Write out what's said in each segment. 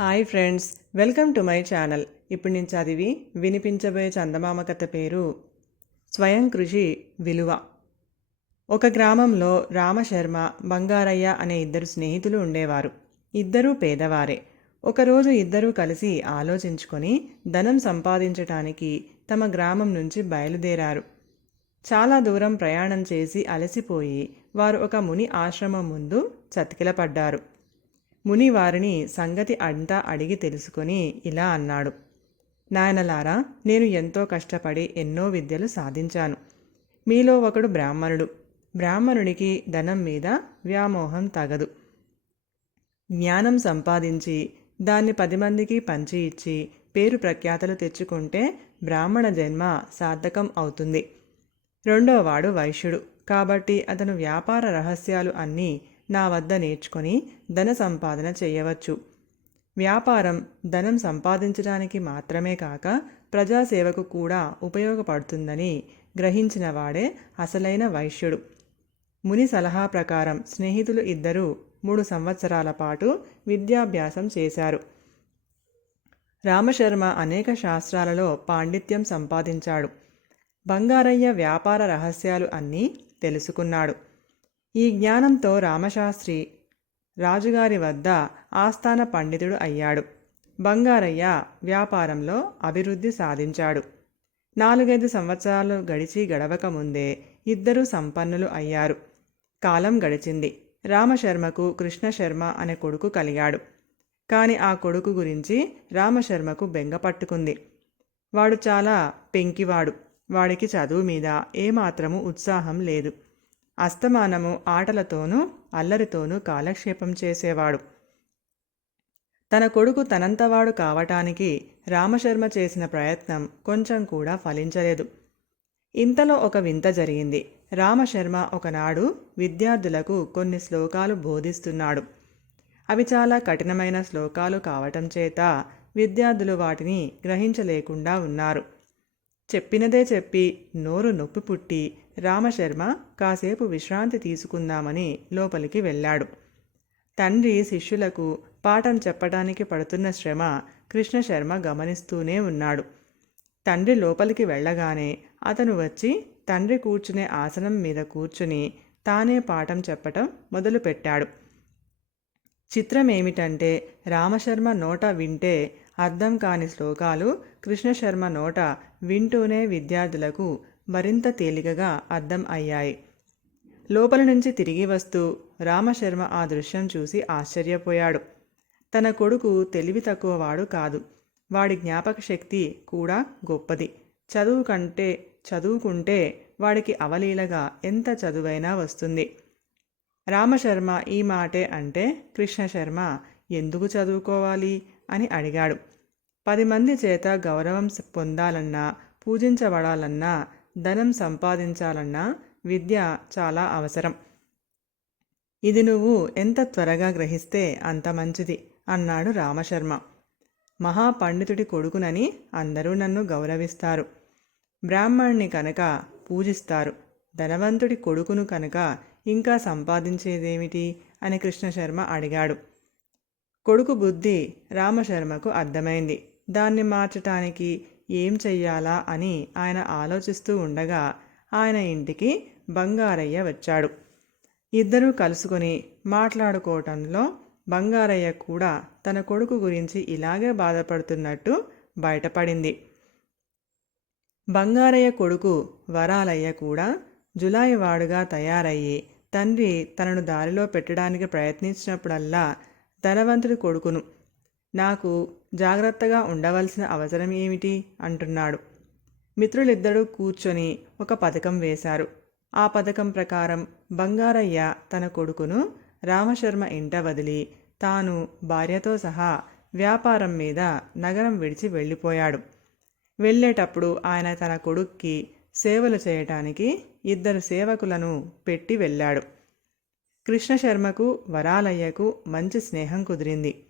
Hi friends welcome to my channel. ఇప్పుడు నేను చదివి వినిపించబోయే చందమామ కథ పేరు స్వయం కృషి విలువ. ఒక గ్రామంలో రామశర్మ బంగారయ్య అనే ఇద్దరు స్నేహితులు ఉండేవారు. ఇద్దరూ పేదవారే. ఒకరోజు ఇద్దరూ కలిసి ఆలోచించుకొని ధనం సంపాదించటానికి తమ గ్రామం నుంచి బయలుదేరారు. చాలా దూరం ప్రయాణం చేసి అలసిపోయి వారు ఒక ముని ఆశ్రమం ముందు చతికిలపడ్డారు. ముని వారిని సంగతి అంతా అడిగి తెలుసుకొని ఇలా అన్నాడు. నాయనలారా నేను ఎంతో కష్టపడి ఎన్నో విద్యలు సాధించాను. మీలో ఒకడు బ్రాహ్మణుడు. బ్రాహ్మణుడికి ధనం మీద వ్యామోహం తగదు. జ్ఞానం సంపాదించి దాన్ని పది మందికి పంచి ఇచ్చి పేరు ప్రఖ్యాతలు తెచ్చుకుంటే బ్రాహ్మణ జన్మ సార్థకం అవుతుంది. రెండోవాడు వైశ్యుడు. కాబట్టి అతను వ్యాపార రహస్యాలు అన్నీ నా వద్ద నేర్చుకొని ధన సంపాదన చేయవచ్చు. వ్యాపారం ధనం సంపాదించడానికి మాత్రమే కాక ప్రజాసేవకు కూడా ఉపయోగపడుతుందని గ్రహించిన వాడే అసలైన వైశ్యుడు. ముని సలహా ప్రకారం స్నేహితులు ఇద్దరూ మూడు సంవత్సరాల పాటు విద్యాభ్యాసం చేశారు. రామశర్మ అనేక శాస్త్రాలలో పాండిత్యం సంపాదించాడు. బంగారయ్య వ్యాపార రహస్యాలు అన్నీ తెలుసుకున్నాడు. ఈ జ్ఞానంతో రామశాస్త్రి రాజుగారి వద్ద ఆస్థాన పండితుడు అయ్యాడు. బంగారయ్య వ్యాపారంలో అభివృద్ధి సాధించాడు. నాలుగైదు సంవత్సరాలు గడిచి గడవక ముందే ఇద్దరు సంపన్నులు అయ్యారు. కాలం గడిచింది. రామశర్మకు కృష్ణశర్మ అనే కొడుకు కలిగాడు. కాని ఆ కొడుకు గురించి రామశర్మకు బెంగ పట్టుకుంది. వాడు చాలా పెంకివాడు. వాడికి చదువు మీద ఏమాత్రము ఉత్సాహం లేదు. అస్తమానము ఆటలతోనూ అల్లరితోనూ కాలక్షేపం చేసేవాడు. తన కొడుకు తనంతవాడు కావటానికి రామశర్మ చేసిన ప్రయత్నం కొంచెం కూడా ఫలించలేదు. ఇంతలో ఒక వింత జరిగింది. రామశర్మ ఒకనాడు విద్యార్థులకు కొన్ని శ్లోకాలు బోధిస్తున్నాడు. అవి చాలా కఠినమైన శ్లోకాలు కావటం చేత విద్యార్థులు వాటిని గ్రహించలేకుండా ఉన్నారు. చెప్పినదే చెప్పి నోరు నొప్పి పుట్టి రామశర్మ కాసేపు విశ్రాంతి తీసుకుందామని లోపలికి వెళ్ళాడు. తండ్రి శిష్యులకు పాఠం చెప్పడానికి పడుతున్న శ్రమ కృష్ణశర్మ గమనిస్తూనే ఉన్నాడు. తండ్రి లోపలికి వెళ్ళగానే అతను వచ్చి తండ్రి కూర్చునే ఆసనం మీద కూర్చుని తానే పాఠం చెప్పటం మొదలుపెట్టాడు. చిత్రం ఏమిటంటే రామశర్మ నోట వింటే అర్థం కాని శ్లోకాలు కృష్ణశర్మ నోట వింటూనే విద్యార్థులకు మరింత తేలికగా అర్థం అయ్యాయి. లోపల నుంచి తిరిగి వస్తూ రామశర్మ ఆ దృశ్యం చూసి ఆశ్చర్యపోయాడు. తన కొడుకు తెలివి తక్కువవాడు కాదు. వాడి జ్ఞాపక శక్తి కూడా గొప్పది. చదువు కంటే చదువుకుంటే వాడికి అవలీలగా ఎంత చదువైనా వస్తుంది. రామశర్మ ఈ మాటే అంటే కృష్ణశర్మ ఎందుకు చదువుకోవాలి? అని అడిగాడు. పది మంది చేత గౌరవం పొందాలన్నా పూజించబడాలన్నా ధనం సంపాదించాలన్నా విద్య చాలా అవసరం. ఇది నువ్వు ఎంత త్వరగా గ్రహిస్తే అంత మంచిది అన్నాడు రామశర్మ. మహాపండితుడి కొడుకునని అందరూ నన్ను గౌరవిస్తారు. బ్రాహ్మణ్ణి కనుక పూజిస్తారు ధనవంతుడి కొడుకును కనుక ఇంకా సంపాదించేదేమిటి అని కృష్ణశర్మ అడిగాడు. కొడుకు బుద్ధి రామశర్మకు అర్థమైంది. దాన్ని మార్చటానికి ఏం చెయ్యాలా అని ఆయన ఆలోచిస్తూ ఉండగా ఆయన ఇంటికి బంగారయ్య వచ్చాడు. ఇద్దరూ కలుసుకొని మాట్లాడుకోవటంలో బంగారయ్య కూడా తన కొడుకు గురించి ఇలాగే బాధపడుతున్నట్టు బయటపడింది. బంగారయ్య కొడుకు వరాలయ్య కూడా జులాయివాడుగా తయారయ్యి తండ్రి తనను దారిలో పెట్టడానికి ప్రయత్నించినప్పుడల్లా ధనవంతుడి కొడుకును. నాకు జాగ్రత్తగా ఉండవలసిన అవసరం ఏమిటి? అంటున్నాడు. మిత్రులిద్దరూ కూర్చొని ఒక పథకం వేశారు. ఆ పథకం ప్రకారం బంగారయ్య తన కొడుకును రామశర్మ ఇంట వదిలి తాను భార్యతో సహా వ్యాపారం మీద నగరం విడిచి వెళ్ళిపోయాడు. వెళ్ళేటప్పుడు ఆయన తన కొడుక్కి సేవలు చేయటానికి ఇద్దరు సేవకులను పెట్టి వెళ్ళాడు. కృష్ణశర్మకు వరాలయ్యకు మంచి స్నేహం కుదిరింది.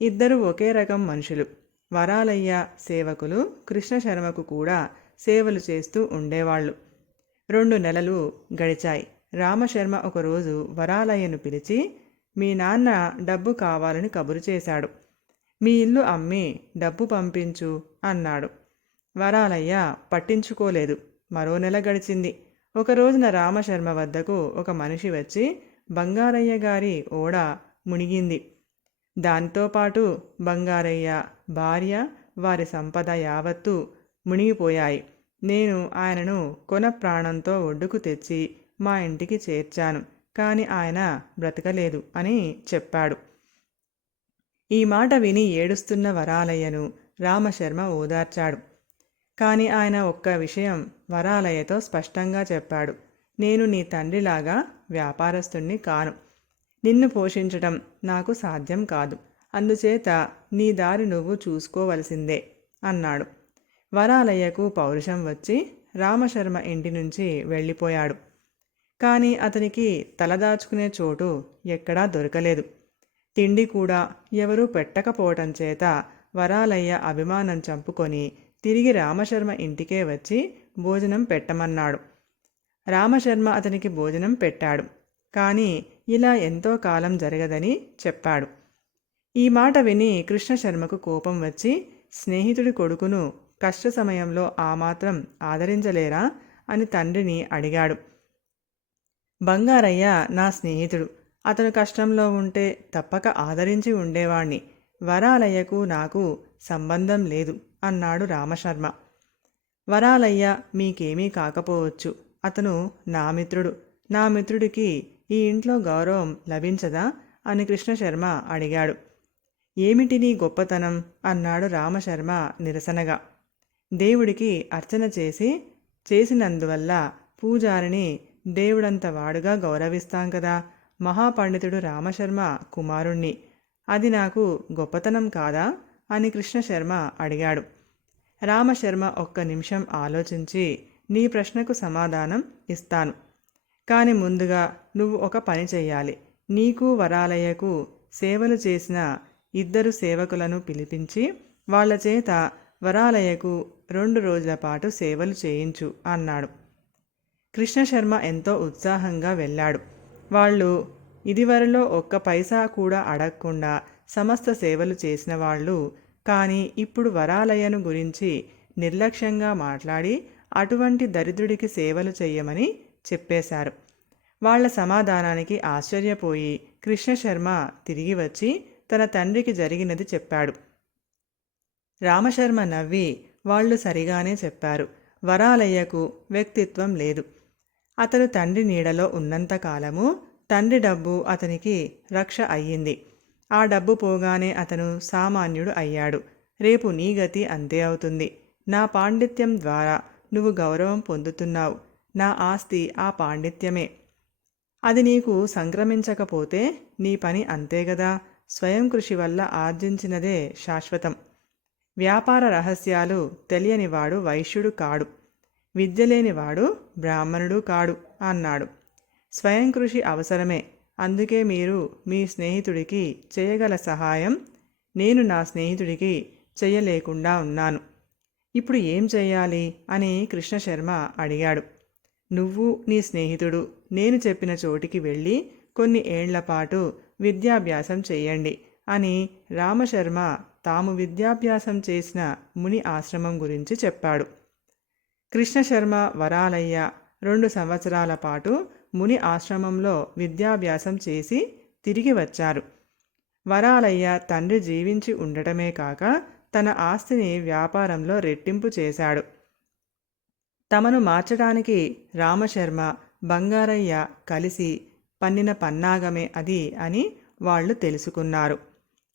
ఇద్దరు ఒకే రకం మనుషులు. వరాలయ్య సేవకులు కృష్ణశర్మకు కూడా సేవలు చేస్తూ ఉండేవాళ్ళు. రెండు నెలలు గడిచాయి. రామశర్మ ఒకరోజు వరాలయ్యను పిలిచి మీ నాన్న డబ్బు కావాలని కబురు చేశాడు. మీ ఇల్లు అమ్మి డబ్బు పంపించు అన్నాడు. వరాలయ్య పట్టించుకోలేదు. మరో నెల గడిచింది. ఒక రోజున రామశర్మ వద్దకు ఒక మనిషి వచ్చి బంగారయ్య గారి ఓడ మునిగింది. దాంతోపాటు బంగారయ్య భార్య వారి సంపద యావత్తు మునిగిపోయాయి. నేను ఆయనను కొన ప్రాణంతో ఒడ్డుకు తెచ్చి మా ఇంటికి చేర్చాను. కాని ఆయన బ్రతకలేదు అని చెప్పాడు. ఈ మాట విని ఏడుస్తున్న వరాలయ్యను రామశర్మ ఓదార్చాడు. కాని ఆయన ఒక్క విషయం వరాలయ్యతో స్పష్టంగా చెప్పాడు. నేను నీ తండ్రిలాగా వ్యాపారస్తుణ్ణి కాను. నిన్ను పోషించటం నాకు సాధ్యం కాదు. అందుచేత నీ దారి నువ్వు చూసుకోవలసిందే అన్నాడు. వరాలయ్యకు పౌరుషం వచ్చి రామశర్మ ఇంటి నుంచి వెళ్ళిపోయాడు. కానీ అతనికి తలదాచుకునే చోటు ఎక్కడా దొరకలేదు. తిండి కూడా ఎవరూ పెట్టకపోవటం చేత వరాలయ్య అభిమానం చంపుకొని తిరిగి రామశర్మ ఇంటికే వచ్చి భోజనం పెట్టమన్నాడు. రామశర్మ అతనికి భోజనం పెట్టాడు. కానీ ఇలా ఎంతో కాలం జరగదని చెప్పాడు. ఈ మాట విని కృష్ణశర్మకు కోపం వచ్చి స్నేహితుడి కొడుకును కష్ట సమయంలో ఆ మాత్రం ఆదరించలేరా? అని తండ్రిని అడిగాడు. బంగారయ్య నా స్నేహితుడు. అతను కష్టంలో ఉంటే తప్పక ఆదరించి ఉండేవాణ్ణి. వరాలయ్యకు నాకు సంబంధం లేదు అన్నాడు రామశర్మ. వరాలయ్య మీకేమీ కాకపోవచ్చు. అతను నా మిత్రుడు. నా మిత్రుడికి ఈ ఇంట్లో గౌరవం లభించదా? అని కృష్ణశర్మ అడిగాడు. ఏమిటి నీ గొప్పతనం? అన్నాడు రామశర్మ నిరసనగా. దేవుడికి అర్చన చేసి చేసినందువల్ల పూజారిని దేవుడంత వాడుగా గౌరవిస్తాం కదా? మహాపండితుడు రామశర్మ కుమారుణ్ణి. అది నాకు గొప్పతనం కాదా? అని కృష్ణశర్మ అడిగాడు. రామశర్మ ఒక్క నిమిషం ఆలోచించి నీ ప్రశ్నకు సమాధానం ఇస్తాను. కాని ముందుగా నువ్వు ఒక పని చెయ్యాలి. నీకు వరాలయ్యకు సేవలు చేసిన ఇద్దరు సేవకులను పిలిపించి వాళ్ళ చేత వరాలయ్యకు రెండు రోజుల పాటు సేవలు చేయించు అన్నాడు. కృష్ణశర్మ ఎంతో ఉత్సాహంగా వెళ్ళాడు. వాళ్ళు ఇదివరలో ఒక్క పైసా కూడా అడగకుండా సమస్త సేవలు చేసిన వాళ్ళు కానీ ఇప్పుడు వరాలయ్యను గురించి నిర్లక్ష్యంగా మాట్లాడి అటువంటి దరిద్రుడికి సేవలు చేయమని చెప్పేశారు. వాళ్ళ సమాధానానికి ఆశ్చర్యపోయి కృష్ణశర్మ తిరిగి వచ్చి తన తండ్రికి జరిగినది చెప్పాడు. రామశర్మ నవ్వి వాళ్ళు సరిగానే చెప్పారు. వరాలయ్యకు వ్యక్తిత్వం లేదు. అతను తండ్రి నీడలో ఉన్నంతకాలము తండ్రి డబ్బు అతనికి రక్ష అయ్యింది. ఆ డబ్బు పోగానే అతను సామాన్యుడు అయ్యాడు. రేపు నీ గతి అంతే అవుతుంది. నా పాండిత్యం ద్వారా నువ్వు గౌరవం పొందుతున్నావు. నా ఆస్తి ఆ పాండిత్యమే. అది నీకు సంక్రమించకపోతే నీ పని అంతే గదా. స్వయం కృషి వల్ల ఆర్జించినదే శాశ్వతం. వ్యాపార రహస్యాలు తెలియనివాడు వైశ్యుడు కాడు. విద్య లేనివాడు బ్రాహ్మణుడు కాడు అన్నాడు. స్వయం కృషి అవసరమే. అందుకే మీరు మీ స్నేహితుడికి చేయగల సహాయం నేను నా స్నేహితుడికి చేయలేకుండా ఉన్నాను. ఇప్పుడు ఏం చేయాలి? అని కృష్ణశర్మ అడిగాడు. నువ్వు నీ స్నేహితుడు. నేను చెప్పిన చోటికి వెళ్ళి కొన్ని ఏళ్ళపాటు విద్యాభ్యాసం చేయండి అని రామశర్మ తాము విద్యాభ్యాసం చేసిన ముని ఆశ్రమం గురించి చెప్పాడు. కృష్ణశర్మ వరాలయ్య రెండు సంవత్సరాల పాటు ముని ఆశ్రమంలో విద్యాభ్యాసం చేసి తిరిగి వచ్చారు. వరాలయ్య తండ్రి జీవించి ఉండటమే కాక తన ఆస్తిని వ్యాపారంలో రెట్టింపు చేశాడు. తమను మార్చడానికి రామశర్మ బంగారయ్య కలిసి పన్నిన పన్నాగమే అది అని వాళ్ళు తెలుసుకున్నారు.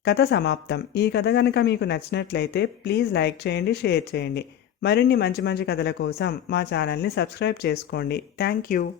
కథ సమాప్తం. ఈ కథ కనుక మీకు నచ్చినట్లయితే ప్లీజ్ లైక్ చేయండి షేర్ చేయండి. మరిన్ని మంచి మంచి కథల కోసం మా ఛానల్ని సబ్స్క్రైబ్ చేసుకోండి. Thank you.